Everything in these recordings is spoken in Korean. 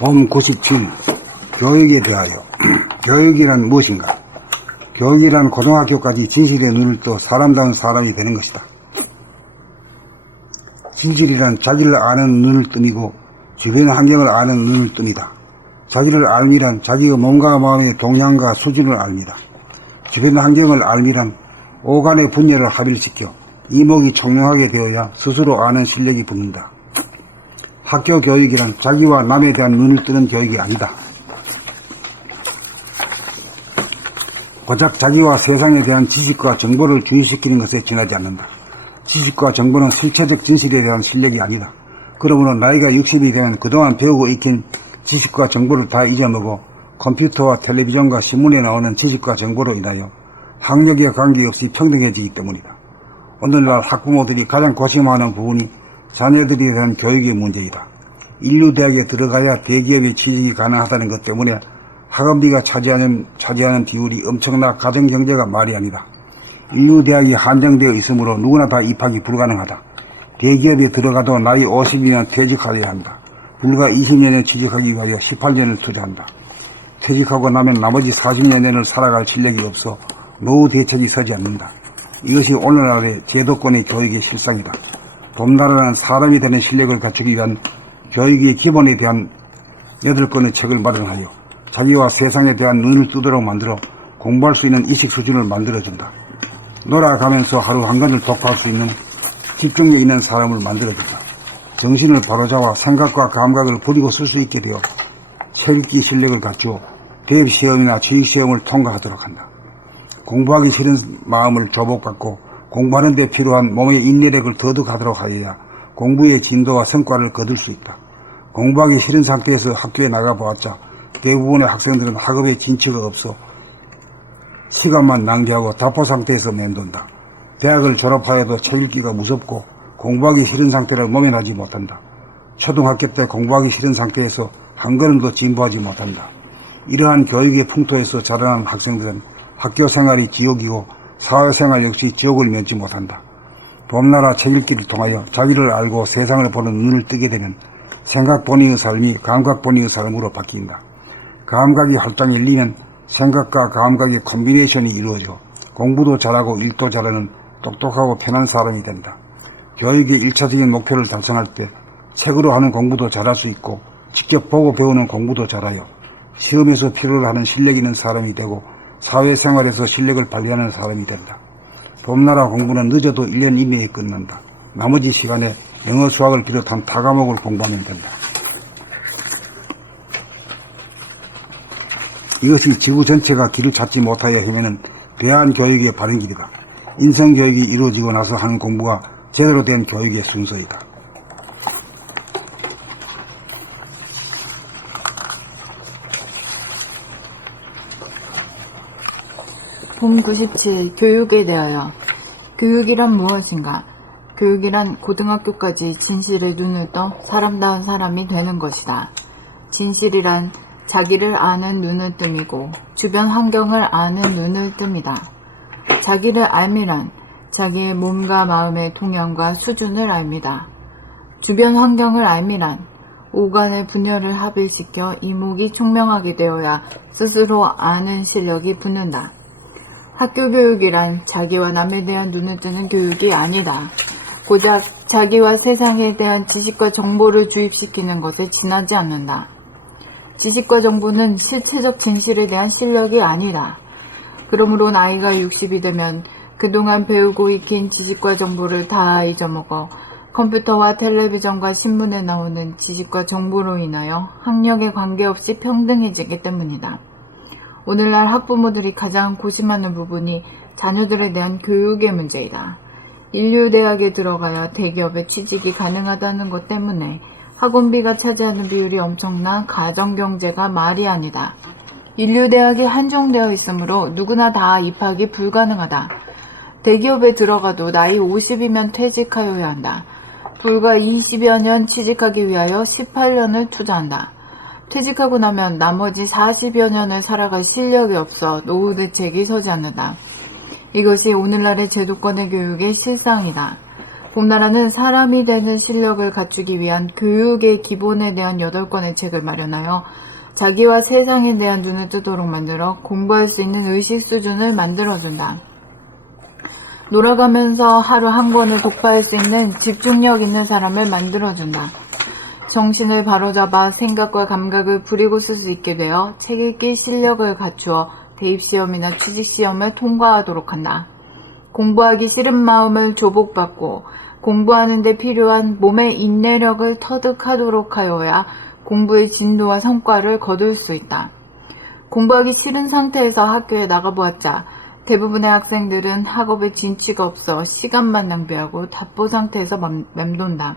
봄 97. 교육에 대하여. 교육이란 무엇인가? 교육이란 고등학교까지 진실의 눈을 떠 사람다운 사람이 되는 것이다. 진실이란 자기를 아는 눈을 뜸이고 주변 환경을 아는 눈을 뜸이다. 자기를 알미란 자기의 몸과 마음의 동향과 수준을 알미다. 주변 환경을 알미란 오간의 분열을 합일시켜 이목이 총명하게 되어야 스스로 아는 실력이 붙는다. 학교 교육이란 자기와 남에 대한 눈을 뜨는 교육이 아니다. 고작 자기와 세상에 대한 지식과 정보를 주의시키는 것에 지나지 않는다. 지식과 정보는 실체적 진실에 대한 실력이 아니다. 그러므로 나이가 60이 되면 그동안 배우고 익힌 지식과 정보를 다 잊어먹어 컴퓨터와 텔레비전과 신문에 나오는 지식과 정보로 인하여 학력에 관계없이 평등해지기 때문이다. 오늘날 학부모들이 가장 고심하는 부분이 자녀들에 대한 교육의 문제이다. 인류대학에 들어가야 대기업에 취직이 가능하다는 것 때문에 학원비가 차지하는 비율이 엄청나 가정경제가 말이 아니다. 인류대학이 한정되어 있으므로 누구나 다 입학이 불가능하다. 대기업에 들어가도 나이 50이면 퇴직하여야 한다. 불과 20년에 취직하기 위하여 18년을 투자한다. 퇴직하고 나면 나머지 40여 년을 살아갈 실력이 없어 노후 대책이 서지 않는다. 이것이 오늘날의 제도권의 교육의 실상이다. 봄나라는 사람이 되는 실력을 갖추기 위한 교육의 기본에 대한 8권의 책을 마련하여 자기와 세상에 대한 눈을 뜨도록 만들어 공부할 수 있는 의식 수준을 만들어준다. 놀아가면서 하루 한 권을 독파할 수 있는 집중력 있는 사람을 만들어준다. 정신을 바로잡아 생각과 감각을 부리고 쓸 수 있게 되어 책 읽기 실력을 갖추어 대입시험이나 취직시험을 통과하도록 한다. 공부하기 싫은 마음을 조복받고 공부하는 데 필요한 몸의 인내력을 더득하도록 하여야 공부의 진도와 성과를 거둘 수 있다. 공부하기 싫은 상태에서 학교에 나가보았자 대부분의 학생들은 학업에 진취가 없어 시간만 낭비하고 답보 상태에서 맴돈다. 대학을 졸업하여도 책 읽기가 무섭고 공부하기 싫은 상태를 모면하지 못한다. 초등학교 때 공부하기 싫은 상태에서 한 걸음도 진보하지 못한다. 이러한 교육의 풍토에서 자라난 학생들은 학교 생활이 지옥이고 사회생활 역시 지옥을 면치 못한다. 봄나라 책 읽기를 통하여 자기를 알고 세상을 보는 눈을 뜨게 되면 생각 본위의 삶이 감각 본위의 삶으로 바뀐다. 감각이 활짝 열리면 생각과 감각의 콤비네이션이 이루어져 공부도 잘하고 일도 잘하는 똑똑하고 편한 사람이 된다. 교육의 1차적인 목표를 달성할 때 책으로 하는 공부도 잘할 수 있고 직접 보고 배우는 공부도 잘하여 시험에서 필요로 하는 실력 있는 사람이 되고 사회생활에서 실력을 발휘하는 사람이 된다. 봄나라 공부는 늦어도 1년 이내에 끝난다. 나머지 시간에 영어, 수학을 비롯한 타과목을 공부하면 된다. 이것이 지구 전체가 길을 찾지 못하여 헤매는 대안교육의 바른 길이다. 인성교육이 이루어지고 나서 하는 공부가 제대로 된 교육의 순서이다. 봄 97. 교육에 대하여. 교육이란 무엇인가? 교육이란 고등학교까지 진실의 눈을 떠 사람다운 사람이 되는 것이다. 진실이란 자기를 아는 눈을 뜸이고 주변 환경을 아는 눈을 뜸이다. 자기를 알미란 자기의 몸과 마음의 동향과 수준을 알미다. 주변 환경을 알미란 오간의 분열을 합일시켜 이목이 총명하게 되어야 스스로 아는 실력이 붙는다. 학교 교육이란 자기와 남에 대한 눈을 뜨는 교육이 아니다. 고작 자기와 세상에 대한 지식과 정보를 주입시키는 것에 지나지 않는다. 지식과 정보는 실체적 진실에 대한 실력이 아니다. 그러므로 나이가 60이 되면 그동안 배우고 익힌 지식과 정보를 다 잊어먹어 컴퓨터와 텔레비전과 신문에 나오는 지식과 정보로 인하여 학력에 관계없이 평등해지기 때문이다. 오늘날 학부모들이 가장 고심하는 부분이 자녀들에 대한 교육의 문제이다. 인류대학에 들어가야 대기업에 취직이 가능하다는 것 때문에 학원비가 차지하는 비율이 엄청난 가정경제가 말이 아니다. 인류대학이 한정되어 있으므로 누구나 다 입학이 불가능하다. 대기업에 들어가도 나이 50이면 퇴직하여야 한다. 불과 20여 년 취직하기 위하여 18년을 투자한다. 퇴직하고 나면 나머지 40여 년을 살아갈 실력이 없어 노후 대책이 서지 않는다. 이것이 오늘날의 제도권의 교육의 실상이다. 봄나라는 사람이 되는 실력을 갖추기 위한 교육의 기본에 대한 8권의 책을 마련하여 자기와 세상에 대한 눈을 뜨도록 만들어 공부할 수 있는 의식 수준을 만들어준다. 놀아가면서 하루 한 권을 독파할 수 있는 집중력 있는 사람을 만들어준다. 정신을 바로잡아 생각과 감각을 부리고 쓸 수 있게 되어 책 읽기 실력을 갖추어 대입시험이나 취직시험을 통과하도록 한다. 공부하기 싫은 마음을 조복받고 공부하는 데 필요한 몸의 인내력을 터득하도록 하여야 공부의 진도와 성과를 거둘 수 있다. 공부하기 싫은 상태에서 학교에 나가보았자 대부분의 학생들은 학업에 진취가 없어 시간만 낭비하고 답보 상태에서 맴돈다.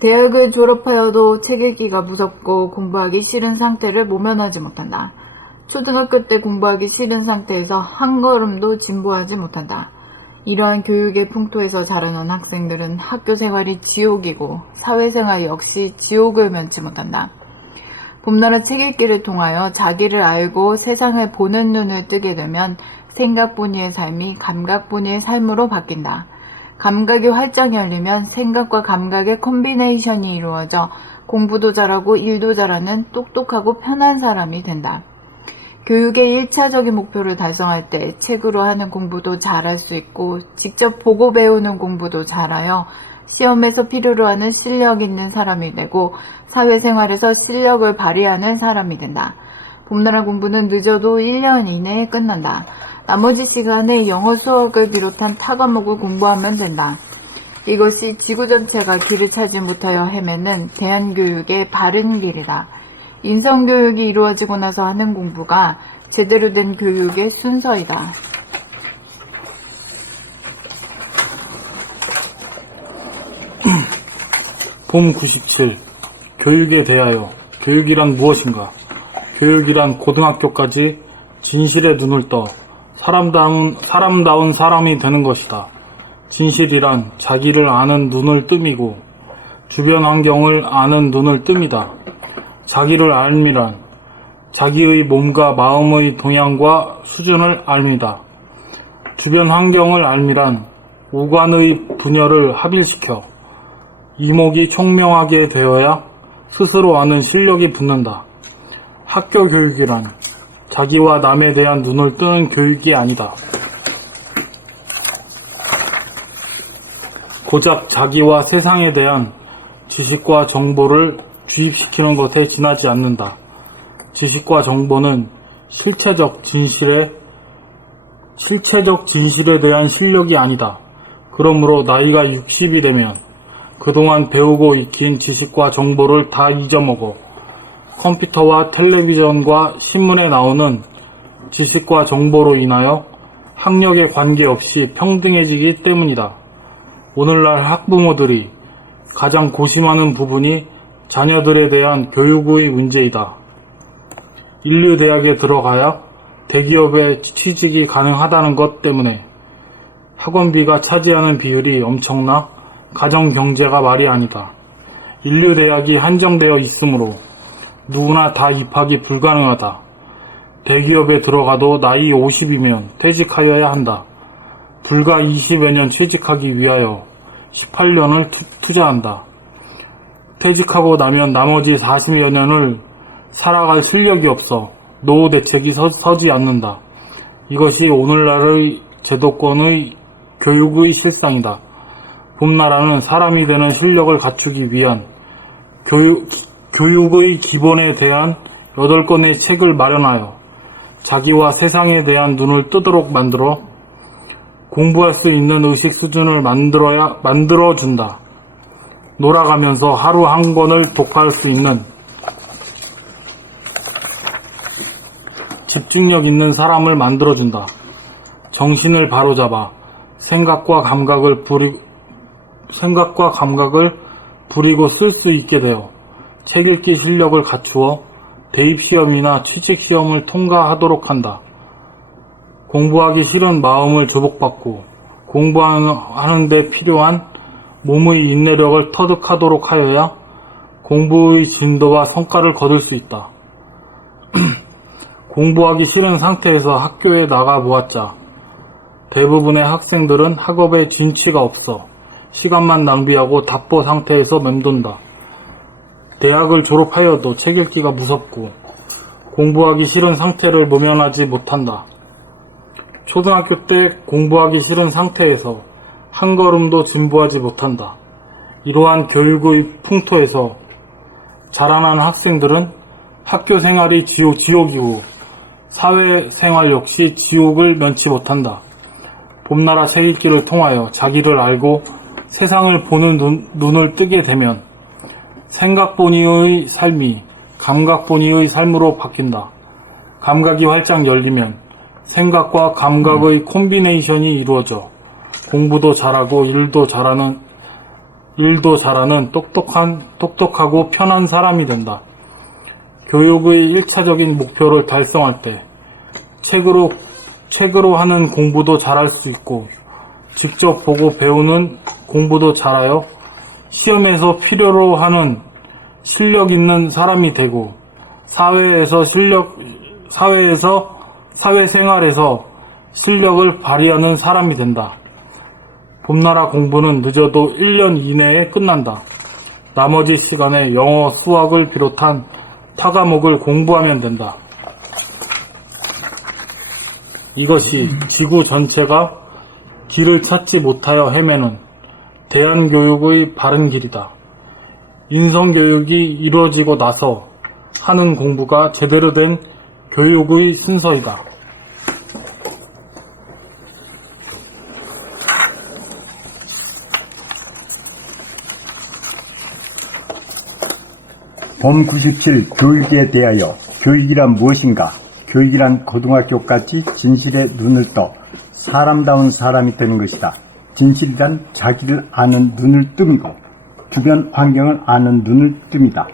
대학을 졸업하여도 책 읽기가 무섭고 공부하기 싫은 상태를 모면하지 못한다. 초등학교 때 공부하기 싫은 상태에서 한 걸음도 진보하지 못한다. 이러한 교육의 풍토에서 자라는 학생들은 학교 생활이 지옥이고 사회생활 역시 지옥을 면치 못한다. 봄나라 책 읽기를 통하여 자기를 알고 세상을 보는 눈을 뜨게 되면 생각뿐이의 삶이 감각뿐이의 삶으로 바뀐다. 감각이 활짝 열리면 생각과 감각의 콤비네이션이 이루어져 공부도 잘하고 일도 잘하는 똑똑하고 편한 사람이 된다. 교육의 1차적인 목표를 달성할 때 책으로 하는 공부도 잘할 수 있고 직접 보고 배우는 공부도 잘하여 시험에서 필요로 하는 실력 있는 사람이 되고 사회생활에서 실력을 발휘하는 사람이 된다. 봄나라 공부는 늦어도 1년 이내에 끝난다. 나머지 시간에 영어 수학을 비롯한 타 과목을 공부하면 된다. 이것이 지구 전체가 길을 찾지 못하여 헤매는 대한교육의 바른 길이다. 인성교육이 이루어지고 나서 하는 공부가 제대로 된 교육의 순서이다. 봄 97. 교육에 대하여. 교육이란 무엇인가? 교육이란 고등학교까지 진실의 눈을 떠 사람다운 사람이 되는 것이다. 진실이란 자기를 아는 눈을 뜸이고 주변 환경을 아는 눈을 뜸이다. 자기를 알미란 자기의 몸과 마음의 동향과 수준을 알미다. 주변 환경을 알미란 우관의 분열을 합일시켜 이목이 총명하게 되어야 스스로 아는 실력이 붙는다. 학교 교육이란 자기와 남에 대한 눈을 뜨는 교육이 아니다. 고작 자기와 세상에 대한 지식과 정보를 주입시키는 것에 지나지 않는다. 지식과 정보는 실체적 진실에 대한 실력이 아니다. 그러므로 나이가 60이 되면 그동안 배우고 익힌 지식과 정보를 다 잊어먹어 컴퓨터와 텔레비전과 신문에 나오는 지식과 정보로 인하여 학력에 관계없이 평등해지기 때문이다. 오늘날 학부모들이 가장 고심하는 부분이 자녀들에 대한 교육의 문제이다. 인류대학에 들어가야 대기업에 취직이 가능하다는 것 때문에 학원비가 차지하는 비율이 엄청나 가정경제가 말이 아니다. 인류대학이 한정되어 있으므로 누구나 다 입학이 불가능하다. 대기업에 들어가도 나이 50이면 퇴직하여야 한다. 불과 20여 년 취직하기 위하여 18년을 투자한다. 퇴직하고 나면 나머지 40여 년을 살아갈 실력이 없어 노후 대책이 서지 않는다. 이것이 오늘날의 제도권의 교육의 실상이다. 봄나라는 사람이 되는 실력을 갖추기 위한 교육의 기본에 대한 8권의 책을 마련하여 자기와 세상에 대한 눈을 뜨도록 만들어 공부할 수 있는 의식 수준을 만들어준다. 놀아가면서 하루 한 권을 독할 수 있는 집중력 있는 사람을 만들어준다. 정신을 바로잡아 생각과 감각을 부리고 쓸 수 있게 되어 책 읽기 실력을 갖추어 대입시험이나 취직시험을 통과하도록 한다. 공부하기 싫은 마음을 조복받고 공부하는 데 필요한 몸의 인내력을 터득하도록 하여야 공부의 진도와 성과를 거둘 수 있다. 공부하기 싫은 상태에서 학교에 나가 보았자 대부분의 학생들은 학업에 진취가 없어 시간만 낭비하고 답보 상태에서 맴돈다. 대학을 졸업하여도 책 읽기가 무섭고 공부하기 싫은 상태를 모면하지 못한다. 초등학교 때 공부하기 싫은 상태에서 한 걸음도 진보하지 못한다. 이러한 교육의 풍토에서 자라난 학생들은 학교 생활이 지옥이고 사회생활 역시 지옥을 면치 못한다. 봄나라 책 읽기를 통하여 자기를 알고 세상을 보는 눈을 뜨게 되면 생각본위의 삶이 감각본위의 삶으로 바뀐다. 감각이 활짝 열리면 생각과 감각의 콤비네이션이 이루어져 공부도 잘하고 일도 잘하는 똑똑하고 편한 사람이 된다. 교육의 1차적인 목표를 달성할 때 책으로 하는 공부도 잘할 수 있고 직접 보고 배우는 공부도 잘하여 시험에서 필요로 하는 실력 있는 사람이 되고 사회생활에서 실력을 발휘하는 사람이 된다. 봄나라 공부는 늦어도 1년 이내에 끝난다. 나머지 시간에 영어, 수학을 비롯한 타과목을 공부하면 된다. 이것이 지구 전체가 길을 찾지 못하여 헤매는 대한교육의 바른 길이다. 인성교육이 이루어지고 나서 하는 공부가 제대로 된 교육의 순서이다. 봄 97 교육에 대하여 교육이란 무엇인가? 교육이란 고등학교까지 진실에 눈을 떠 사람다운 사람이 되는 것이다. 진실이란 자기를 아는 눈을 뜸이고 주변 환경을 아는 눈을 뜸이다.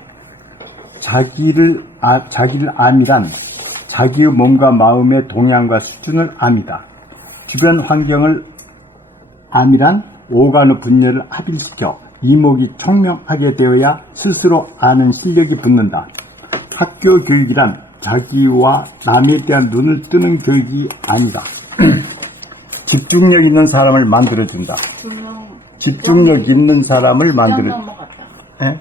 자기를 암이란 자기의 몸과 마음의 동향과 수준을 암이다. 주변 환경을 암이란 오간의 분열을 합일시켜 이목이 총명하게 되어야 스스로 아는 실력이 붙는다. 학교 교육이란 자기와 남에 대한 눈을 뜨는 교육이 아니다. 집중력 있는 사람을 만들어준다. 집중력 있는 사람을 만들어. 예?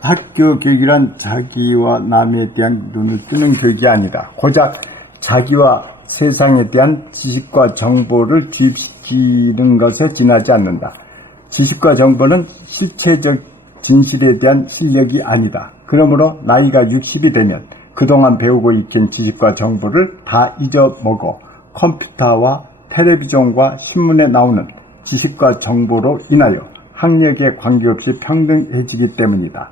학교 교육이란 자기와 남에 대한 눈을 뜨는 교육이 아니다. 고작 자기와 세상에 대한 지식과 정보를 주입시키는 것에 지나지 않는다. 지식과 정보는 실체적 진실에 대한 실력이 아니다. 그러므로 나이가 60이 되면 그동안 배우고 익힌 지식과 정보를 다 잊어먹어 컴퓨터와 텔레비전과 신문에 나오는 지식과 정보로 인하여 학력에 관계없이 평등해지기 때문이다.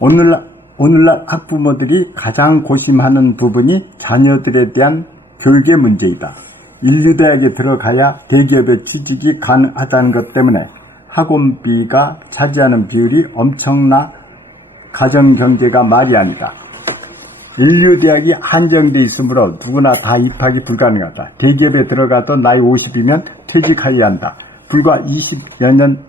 오늘날 학부모들이 가장 고심하는 부분이 자녀들에 대한 교육의 문제이다. 인류대학에 들어가야 대기업의 취직이 가능하다는 것 때문에 학원비가 차지하는 비율이 엄청나 가정경제가 말이 아니다. 인류대학이 한정되어 있으므로 누구나 다 입학이 불가능하다. 대기업에 들어가도 나이 50이면 퇴직하여야 한다. 불과 20여 년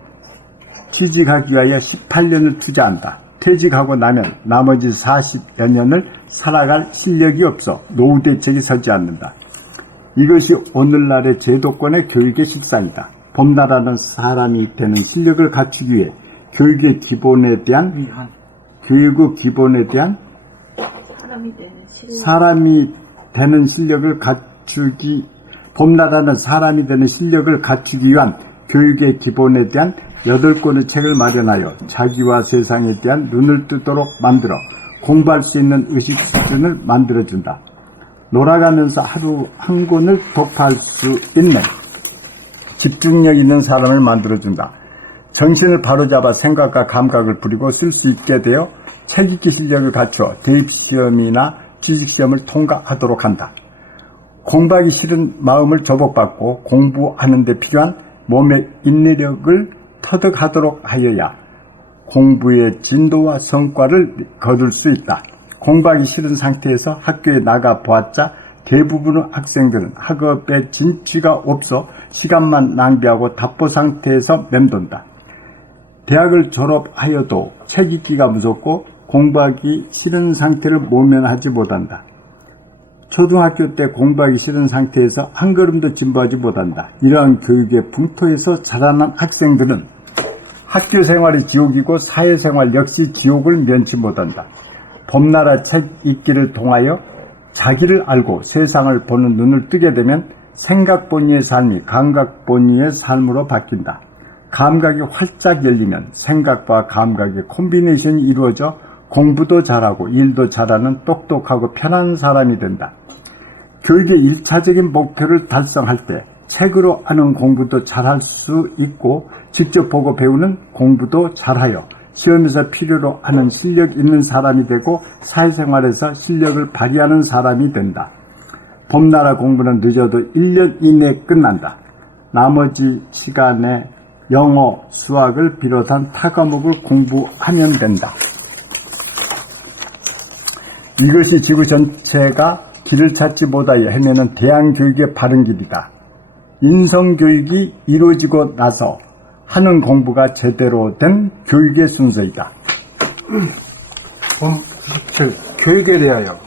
취직하기 위하여 18년을 투자한다. 퇴직하고 나면 나머지 40여 년을 살아갈 실력이 없어 노후 대책이 서지 않는다. 이것이 오늘날의 제도권의 교육의 실상이다. 봄나라는 사람이 되는 실력을 갖추기 위해 교육의 기본에 대한 사람이 되는 실력을 봄나라는 사람이 되는 실력을 갖추기 위한 교육의 기본에 대한 8권의 책을 마련하여 자기와 세상에 대한 눈을 뜨도록 만들어 공부할 수 있는 의식 수준을 만들어준다. 놀아가면서 하루 한 권을 독파할 수 있는 집중력 있는 사람을 만들어준다. 정신을 바로잡아 생각과 감각을 부리고 쓸 수 있게 되어 책 읽기 실력을 갖추어 대입시험이나 취직시험을 통과하도록 한다. 공부하기 싫은 마음을 조복받고 공부하는 데 필요한 몸의 인내력을 터득하도록 하여야 공부의 진도와 성과를 거둘 수 있다. 공부하기 싫은 상태에서 학교에 나가 보았자 대부분의 학생들은 학업에 진취가 없어 시간만 낭비하고 답보 상태에서 맴돈다. 대학을 졸업하여도 책 읽기가 무섭고 공부하기 싫은 상태를 모면하지 못한다. 초등학교 때 공부하기 싫은 상태에서 한 걸음도 진보하지 못한다. 이러한 교육의 풍토에서 자라난 학생들은 학교 생활이 지옥이고 사회생활 역시 지옥을 면치 못한다. 봄나라 책 읽기를 통하여 자기를 알고 세상을 보는 눈을 뜨게 되면 생각본위의 삶이 감각본위의 삶으로 바뀐다. 감각이 활짝 열리면 생각과 감각의 콤비네이션이 이루어져 공부도 잘하고 일도 잘하는 똑똑하고 편한 사람이 된다. 교육의 1차적인 목표를 달성할 때 책으로 하는 공부도 잘할 수 있고 직접 보고 배우는 공부도 잘하여 시험에서 필요로 하는 실력 있는 사람이 되고 사회생활에서 실력을 발휘하는 사람이 된다. 봄나라 공부는 늦어도 1년 이내에 끝난다. 나머지 시간에 영어, 수학을 비롯한 타 과목을 공부하면 된다. 이것이 지구 전체가 길을 찾지 못하여 헤매는 대안교육의 바른 길이다. 인성교육이 이루어지고 나서 하는 공부가 제대로 된 교육의 순서이다. 봄 97. 교육에 대하여.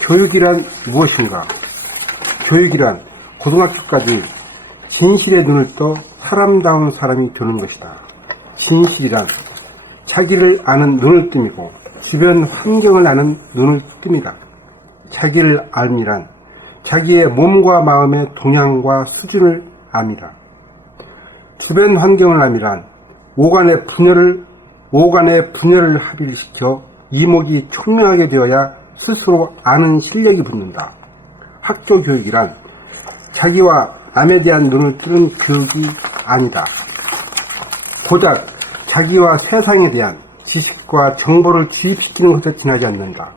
교육이란 무엇인가? 교육이란 고등학교까지 진실의 눈을 떠 사람다운 사람이 되는 것이다. 진실이란 자기를 아는 눈을 뜸이고 주변 환경을 아는 눈을 뜸이다. 자기를 알미란 자기의 몸과 마음의 동향과 수준을 암이라. 주변 환경을 암이란 오간의 분열을 합일시켜 이목이 총명하게 되어야 스스로 아는 실력이 붙는다. 학교 교육이란 자기와 남에 대한 눈을 뜨는 교육이 아니다. 고작 자기와 세상에 대한 지식과 정보를 주입시키는 것에 지나지 않는다.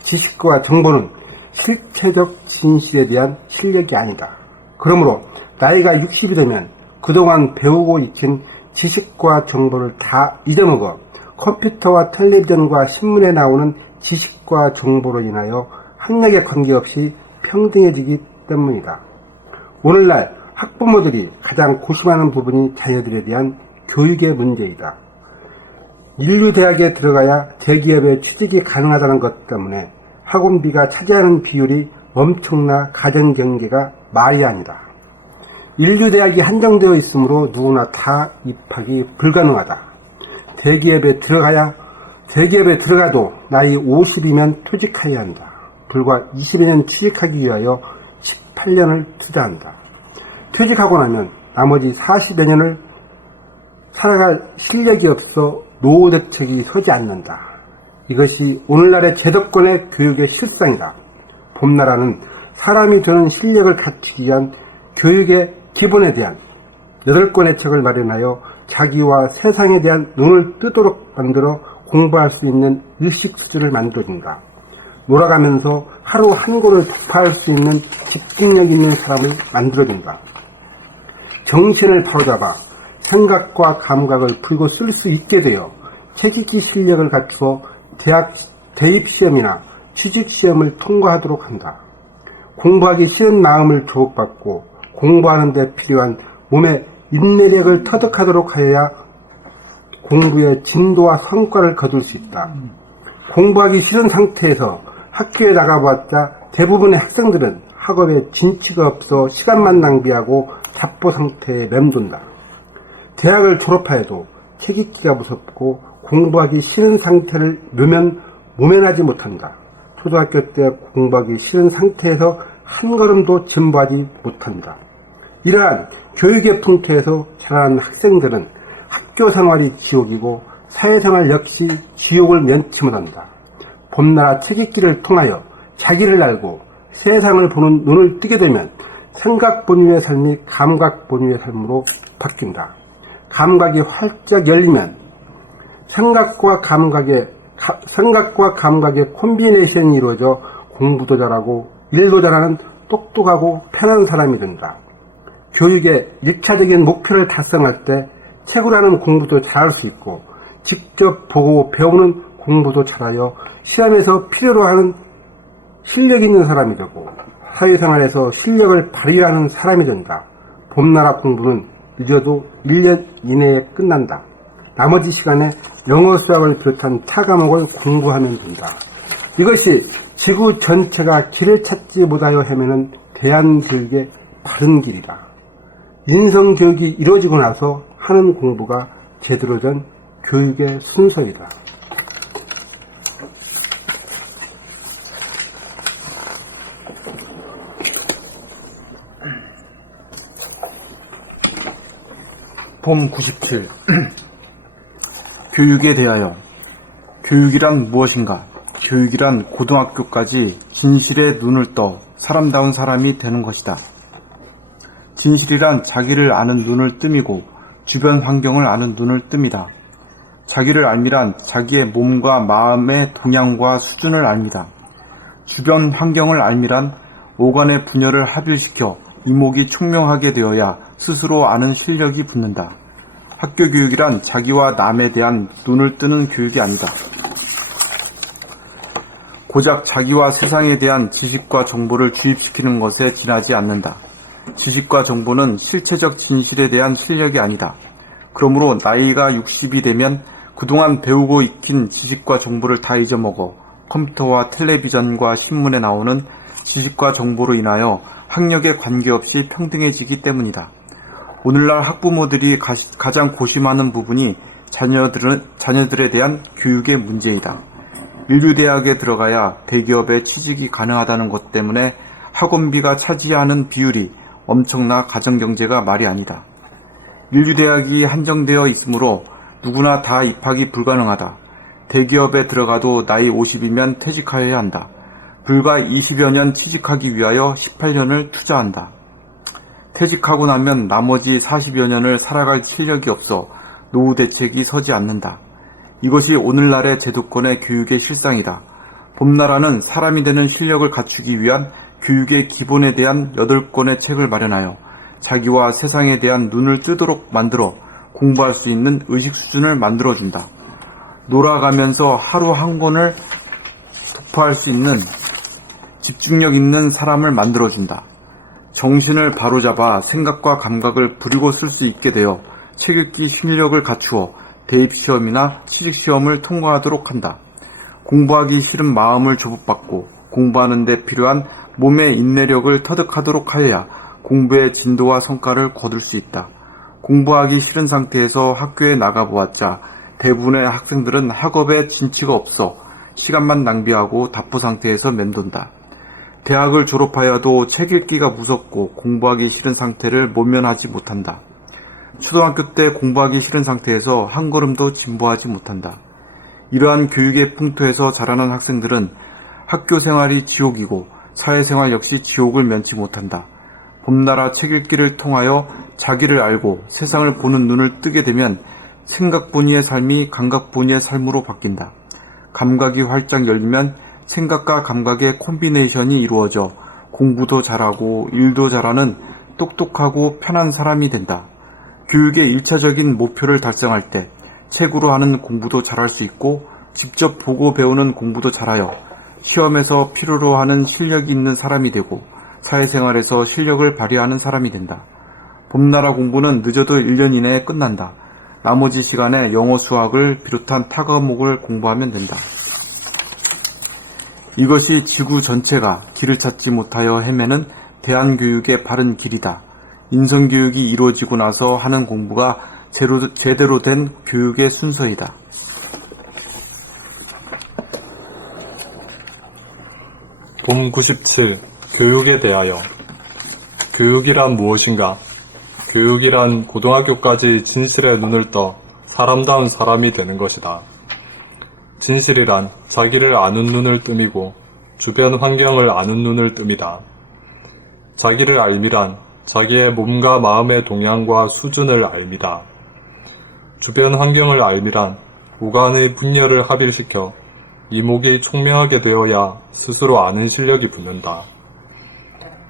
지식과 정보는 실체적 진실에 대한 실력이 아니다. 그러므로 나이가 60이 되면 그동안 배우고 익힌 지식과 정보를 다 잊어먹어 컴퓨터와 텔레비전과 신문에 나오는 지식과 정보로 인하여 학력에 관계없이 평등해지기 때문이다. 오늘날 학부모들이 가장 고심하는 부분이 자녀들에 대한 교육의 문제이다. 인류대학에 들어가야 대기업에 취직이 가능하다는 것 때문에 학원비가 차지하는 비율이 엄청나 가정경제가 말이 아니다. 인류대학이 한정되어 있으므로 누구나 다 입학이 불가능하다. 대기업에 들어가도 나이 50이면 퇴직해야 한다. 불과 20여 취직하기 위하여 18년을 투자한다. 퇴직하고 나면 나머지 40여 년을 살아갈 실력이 없어 노후대책이 서지 않는다. 이것이 오늘날의 제도권의 교육의 실상이다. 봄나라는 사람이 되는 실력을 갖추기 위한 교육의 기본에 대한 8권의 책을 마련하여 자기와 세상에 대한 눈을 뜨도록 만들어 공부할 수 있는 의식 수준을 만들어준다. 놀아가면서 하루 한 권을 독파할 수 있는 집중력 있는 사람을 만들어준다. 정신을 바로잡아 생각과 감각을 풀고 쓸 수 있게 되어 책 읽기 실력을 갖추어 대학 대입시험이나 취직시험을 통과하도록 한다. 공부하기 싫은 마음을 조업받고 공부하는 데 필요한 몸의 인내력을 터득하도록 하여야 공부의 진도와 성과를 거둘 수 있다. 공부하기 싫은 상태에서 학교에 나가봤자 대부분의 학생들은 학업에 진취가 없어 시간만 낭비하고 잡보 상태에 맴돈다. 대학을 졸업하여도 책 읽기가 무섭고 공부하기 싫은 상태를 모면하지 못한다. 초등학교 때 공부하기 싫은 상태에서 한 걸음도 진보하지 못한다. 이러한 교육의 풍토에서 자라는 학생들은 학교 생활이 지옥이고 사회생활 역시 지옥을 면치 못한다. 봄나라 책 읽기를 통하여 자기를 알고 세상을 보는 눈을 뜨게 되면 생각 본위의 삶이 감각 본위의 삶으로 바뀐다. 감각이 활짝 열리면 생각과 감각의 콤비네이션이 이루어져 공부도 잘하고 일도 잘하는 똑똑하고 편한 사람이 된다. 교육의 1차적인 목표를 달성할 때 책으로 하는 공부도 잘할 수 있고 직접 보고 배우는 공부도 잘하여 시험에서 필요로 하는 실력 있는 사람이 되고 사회생활에서 실력을 발휘하는 사람이 된다. 봄나라 공부는 늦어도 1년 이내에 끝난다. 나머지 시간에 영어 수학을 비롯한 타 과목을 공부하면 된다. 이것이 지구 전체가 길을 찾지 못하여 헤매는 대한교육의 바른 길이다. 인성교육이 이루어지고 나서 하는 공부가 제대로 된 교육의 순서이다. 봄 97 교육에 대하여 교육이란 무엇인가? 교육이란 고등학교까지 진실에 눈을 떠 사람다운 사람이 되는 것이다. 진실이란 자기를 아는 눈을 뜸이고 주변 환경을 아는 눈을 뜸이다. 자기를 알미란 자기의 몸과 마음의 동향과 수준을 알미다. 주변 환경을 알미란 오간의 분열을 합일시켜 이목이 총명하게 되어야 스스로 아는 실력이 붙는다. 학교 교육이란 자기와 남에 대한 눈을 뜨는 교육이 아니다. 고작 자기와 세상에 대한 지식과 정보를 주입시키는 것에 지나지 않는다. 지식과 정보는 실체적 진실에 대한 실력이 아니다. 그러므로 나이가 60이 되면 그동안 배우고 익힌 지식과 정보를 다 잊어먹어 컴퓨터와 텔레비전과 신문에 나오는 지식과 정보로 인하여 학력에 관계없이 평등해지기 때문이다. 오늘날 학부모들이 가장 고심하는 부분이 자녀들에 대한 교육의 문제이다. 인류대학에 들어가야 대기업에 취직이 가능하다는 것 때문에 학원비가 차지하는 비율이 엄청나 가정경제가 말이 아니다. 인류대학이 한정되어 있으므로 누구나 다 입학이 불가능하다. 대기업에 들어가도 나이 50이면 퇴직하여야 한다. 불과 20여 년 취직하기 위하여 18년을 투자한다. 퇴직하고 나면 나머지 40여 년을 살아갈 실력이 없어 노후 대책이 서지 않는다. 이것이 오늘날의 제도권의 교육의 실상이다. 봄나라는 사람이 되는 실력을 갖추기 위한 교육의 기본에 대한 8권의 책을 마련하여 자기와 세상에 대한 눈을 뜨도록 만들어 공부할 수 있는 의식 수준을 만들어준다. 놀아가면서 하루 한 권을 독파할 수 있는 집중력 있는 사람을 만들어준다. 정신을 바로잡아 생각과 감각을 부리고 쓸 수 있게 되어 책 읽기 실력을 갖추어 대입시험이나 취직시험을 통과하도록 한다. 공부하기 싫은 마음을 조급받고 공부하는 데 필요한 몸의 인내력을 터득하도록 하여야 공부의 진도와 성과를 거둘 수 있다. 공부하기 싫은 상태에서 학교에 나가보았자 대부분의 학생들은 학업에 진취가 없어 시간만 낭비하고 답보 상태에서 맴돈다. 대학을 졸업하여도 책 읽기가 무섭고 공부하기 싫은 상태를 모면하지 못한다. 초등학교 때 공부하기 싫은 상태에서 한 걸음도 진보하지 못한다. 이러한 교육의 풍토에서 자라는 학생들은 학교 생활이 지옥이고 사회생활 역시 지옥을 면치 못한다. 봄나라 책 읽기를 통하여 자기를 알고 세상을 보는 눈을 뜨게 되면 생각분이의 삶이 감각분이의 삶으로 바뀐다. 감각이 활짝 열리면 생각과 감각의 콤비네이션이 이루어져 공부도 잘하고 일도 잘하는 똑똑하고 편한 사람이 된다. 교육의 1차적인 목표를 달성할 때 책으로 하는 공부도 잘할 수 있고 직접 보고 배우는 공부도 잘하여 시험에서 필요로 하는 실력이 있는 사람이 되고 사회생활에서 실력을 발휘하는 사람이 된다. 봄나라 공부는 늦어도 1년 이내에 끝난다. 나머지 시간에 영어, 수학을 비롯한 타 과목을 공부하면 된다. 이것이 지구 전체가 길을 찾지 못하여 헤매는 대한교육의 바른 길이다. 인성교육이 이루어지고 나서 하는 공부가 제대로 된 교육의 순서이다. 봄 97 교육에 대하여 교육이란 무엇인가? 교육이란 고등학교까지 진실에 눈을 떠 사람다운 사람이 되는 것이다. 진실이란 자기를 아는 눈을 뜸이고 주변 환경을 아는 눈을 뜸이다. 자기를 알미란 자기의 몸과 마음의 동향과 수준을 알미다. 주변 환경을 알미란 오간의 분열을 합일시켜 이목이 총명하게 되어야 스스로 아는 실력이 붙는다.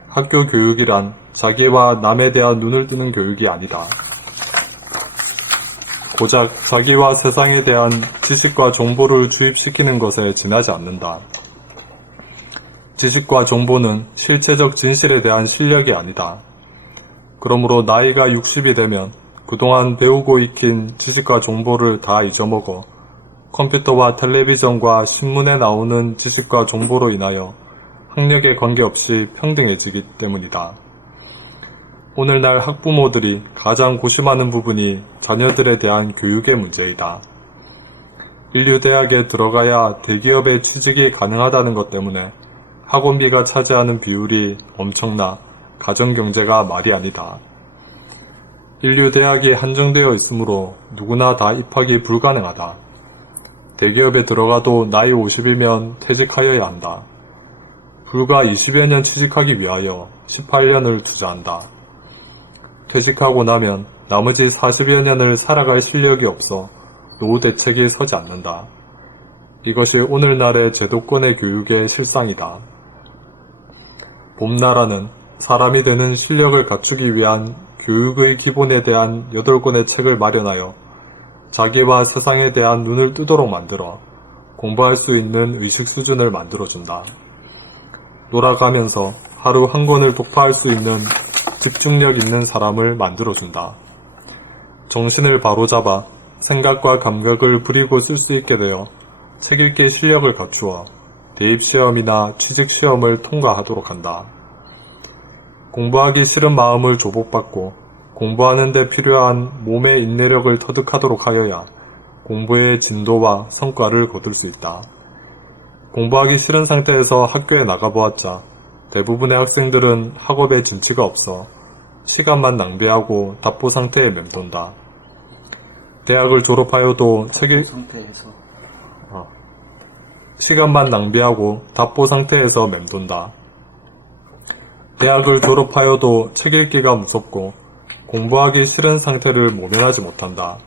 학교 교육이란 자기와 남에 대한 눈을 뜨는 교육이 아니다. 고작 자기와 세상에 대한 지식과 정보를 주입시키는 것에 지나지 않는다. 지식과 정보는 실체적 진실에 대한 실력이 아니다. 그러므로 나이가 60이 되면 그동안 배우고 익힌 지식과 정보를 다 잊어먹어 컴퓨터와 텔레비전과 신문에 나오는 지식과 정보로 인하여 학력에 관계없이 평등해지기 때문이다. 오늘날 학부모들이 가장 고심하는 부분이 자녀들에 대한 교육의 문제이다. 인류대학에 들어가야 대기업에 취직이 가능하다는 것 때문에 학원비가 차지하는 비율이 엄청나 가정경제가 말이 아니다. 인류대학이 한정되어 있으므로 누구나 다 입학이 불가능하다. 대기업에 들어가도 나이 50이면 퇴직하여야 한다. 불과 20여 년 취직하기 위하여 18년을 투자한다. 퇴직하고 나면 나머지 40여 년을 살아갈 실력이 없어 노후 대책이 서지 않는다. 이것이 오늘날의 제도권의 교육의 실상이다. 봄나라는 사람이 되는 실력을 갖추기 위한 교육의 기본에 대한 8권의 책을 마련하여 자기와 세상에 대한 눈을 뜨도록 만들어 공부할 수 있는 의식 수준을 만들어준다. 돌아가면서 하루 한 권을 독파할 수 있는 집중력 있는 사람을 만들어준다. 정신을 바로잡아 생각과 감각을 부리고 쓸 수 있게 되어 책 읽기 실력을 갖추어 대입시험이나 취직시험을 통과하도록 한다. 공부하기 싫은 마음을 조복받고 공부하는 데 필요한 몸의 인내력을 터득하도록 하여야 공부의 진도와 성과를 거둘 수 있다. 공부하기 싫은 상태에서 학교에 나가보았자 대부분의 학생들은 학업에 진치가 없어 시간만 낭비하고 답보 상태에 맴돈다. 대학을 졸업하여도 시간만 낭비하고 답보 상태에서 맴돈다. 대학을 졸업하여도 책 읽기가 무섭고 공부하기 싫은 상태를 모면하지 못한다.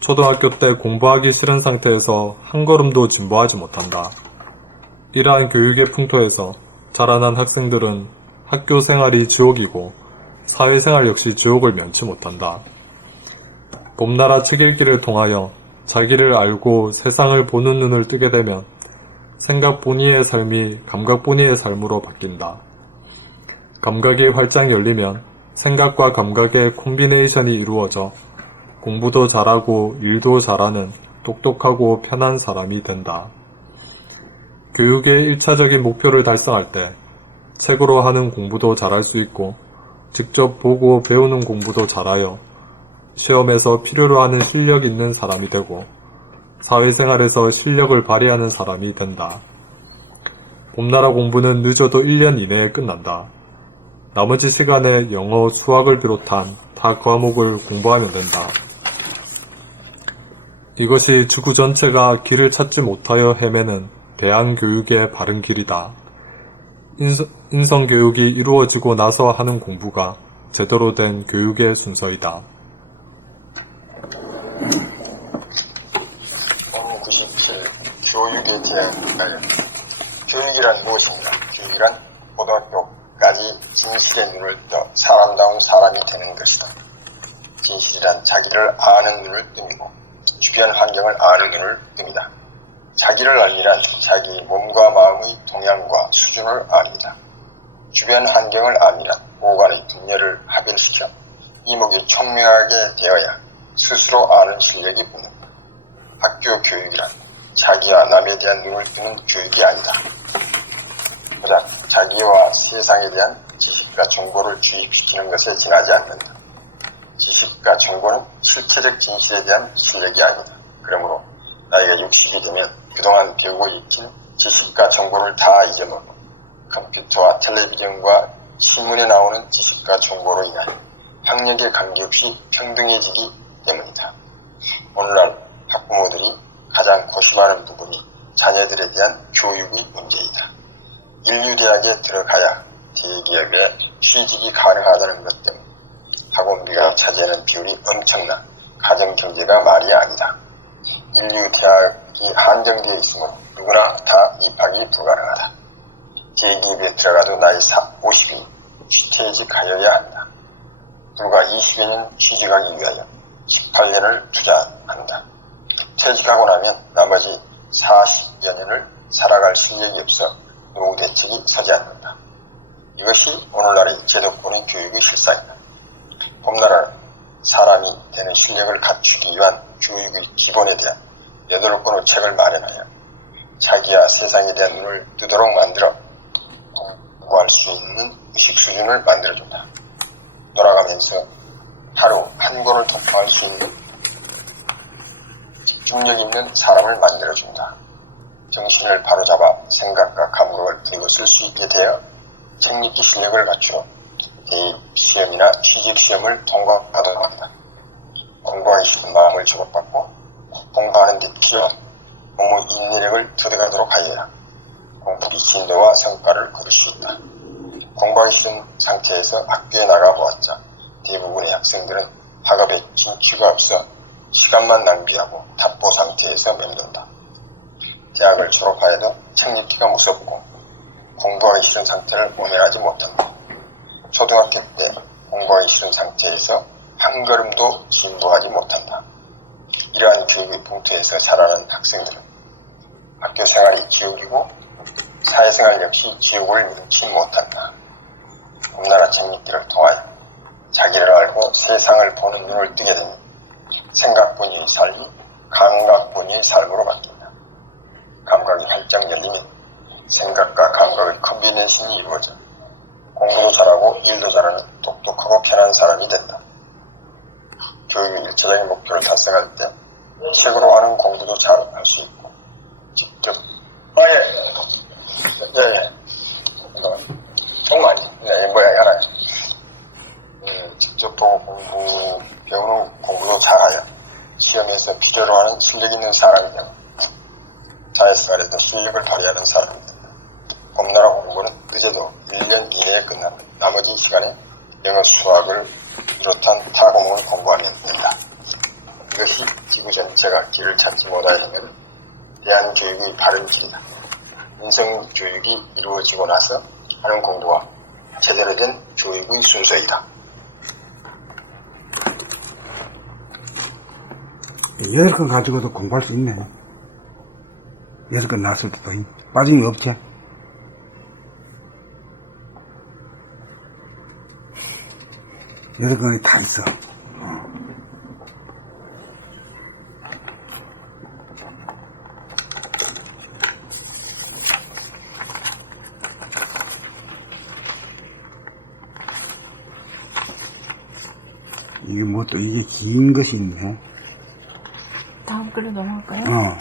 초등학교 때 공부하기 싫은 상태에서 한 걸음도 진보하지 못한다. 이러한 교육의 풍토에서 자라난 학생들은 학교 생활이 지옥이고 사회생활 역시 지옥을 면치 못한다. 봄나라 책 읽기를 통하여 자기를 알고 세상을 보는 눈을 뜨게 되면 생각 본위의 삶이 감각 본위의 삶으로 바뀐다. 감각이 활짝 열리면 생각과 감각의 콤비네이션이 이루어져 공부도 잘하고 일도 잘하는 똑똑하고 편한 사람이 된다. 교육의 1차적인 목표를 달성할 때 책으로 하는 공부도 잘할 수 있고 직접 보고 배우는 공부도 잘하여 시험에서 필요로 하는 실력 있는 사람이 되고 사회생활에서 실력을 발휘하는 사람이 된다. 봄나라 공부는 늦어도 1년 이내에 끝난다. 나머지 시간에 영어, 수학을 비롯한 타 과목을 공부하면 된다. 이것이 지구 전체가 길을 찾지 못하여 헤매는 대한교육의 바른 길이다. 인성교육이 이루어지고 나서 하는 공부가 제대로 된 교육의 순서이다. 97. 교육에 대한概念. 교육이란 무엇인가? 교육이란 고등학교까지 진실의 눈을 떠 사람다운 사람이 되는 것이다. 진실이란 자기를 아는 눈을 뜹이고 주변 환경을 아는 눈을 뜹니다. 자기를 알리란 자기 몸과 마음의 동향과 수준을 압니다. 주변 환경을 압니란 오간의 분열을 합일시켜 이목이 총명하게 되어야 스스로 아는 실력이 붙는다. 학교 교육이란 자기와 남에 대한 눈을 뜨는 교육이 아니다. 고작 자기와 세상에 대한 지식과 정보를 주입시키는 것에 지나지 않는다. 지식과 정보는 실체적 진실에 대한 실력이 아니다. 그러므로 나이가 60이 되면 그동안 배우고 익힌 지식과 정보를 다 잊어먹고 컴퓨터와 텔레비전과 신문에 나오는 지식과 정보로 인하여 학력에 관계없이 평등해지기 때문이다. 오늘날 학부모들이 가장 고심하는 부분이 자녀들에 대한 교육의 문제이다. 인류대학에 들어가야 대기업에 취직이 가능하다는 것 때문에 학원비가 차지하는 비율이 엄청나 가정경제가 말이 아니다. 인류대학이 한정되어 있으므로 누구나 다 입학이 불가능하다. 대기업에 들어가도 나이 50이 취퇴직하여야 한다. 불과 20여 년 취직하기 위하여 18년을 투자한다. 퇴직하고 나면 나머지 40여 년을 살아갈 실력이 없어 노후 대책이 서지 않는다. 이것이 오늘날의 제도권의 교육의 실상이다. 봄나라는 사람이 되는 실력을 갖추기 위한 교육의 기본에 대한 8권의 책을 마련하여 자기와 세상에 대한 눈을 뜨도록 만들어 공부할 수 있는 의식 수준을 만들어준다. 돌아가면서 하루 한 권을 독파할 수 있는 집중력 있는 사람을 만들어준다. 정신을 바로잡아 생각과 감각을 부리고 쓸 수 있게 되어 책 읽기 실력을 갖추어 대입 시험이나 취직 시험을 통과하도록 한다. 공부하기 싫은 마음을 주목받고 공부하는 데 필요한 공부 인내력을 들어가도록 하여야 공부의 진도와 성과를 거둘 수 있다. 공부하기 싫은 상태에서 학교에 나가보았자 대부분의 학생들은 학업에 진취가 없어 시간만 낭비하고 답보 상태에서 맴돈다. 대학을 졸업하여도 책 읽기가 무섭고 공부하기 싫은 상태를 모면하지 못한다. 초등학교 때 공부하기 싫은 상태에서 한 걸음도 진도하지 못한다. 이러한 교육의 풍토에서 자라는 학생들은 학교 생활이 지옥이고 사회생활 역시 지옥을 면치 못한다. 꿈나라 책 읽기를 통하여 자기를 알고 세상을 보는 눈을 뜨게 되니 생각뿐이의 삶이 감각뿐이의 삶으로 바뀐다. 감각이 활짝 열리면 생각과 감각의 컨비네이션이 이루어져 공부도 잘하고 일도 잘하는 똑똑하고 편한 사람이 된다. 교육의 일차적인 목표를 달성할 때 책으로 하는 공부도 잘 할 수 있고 직접 정말 알아요. 직접 보고 배우는 공부도 잘하여 시험에서 필요로 하는 실력 있는 사람이 되고 사회생활에서 수익을 발휘하는 사람이 된다. 꿈나라 공부는 늦어도 1년 이내에 끝나는 나머지 시간에 영어, 수학을 비롯한 타 과목을 공부하면 된다. 이것이 지구 전체가 길을 찾지 못하려면 대한교육의 바른 길이다. 인성교육이 이루어지고 나서 하는 공부가 제대로 된 교육의 순서이다. 6권 가지고도 공부할 수 있네. 6권 나왔을 때도 빠진 게 없지. 여덟 권이 다 있어. 이게 뭐 또 이게 긴 것이 있네. 다음 글로 넘어갈까요?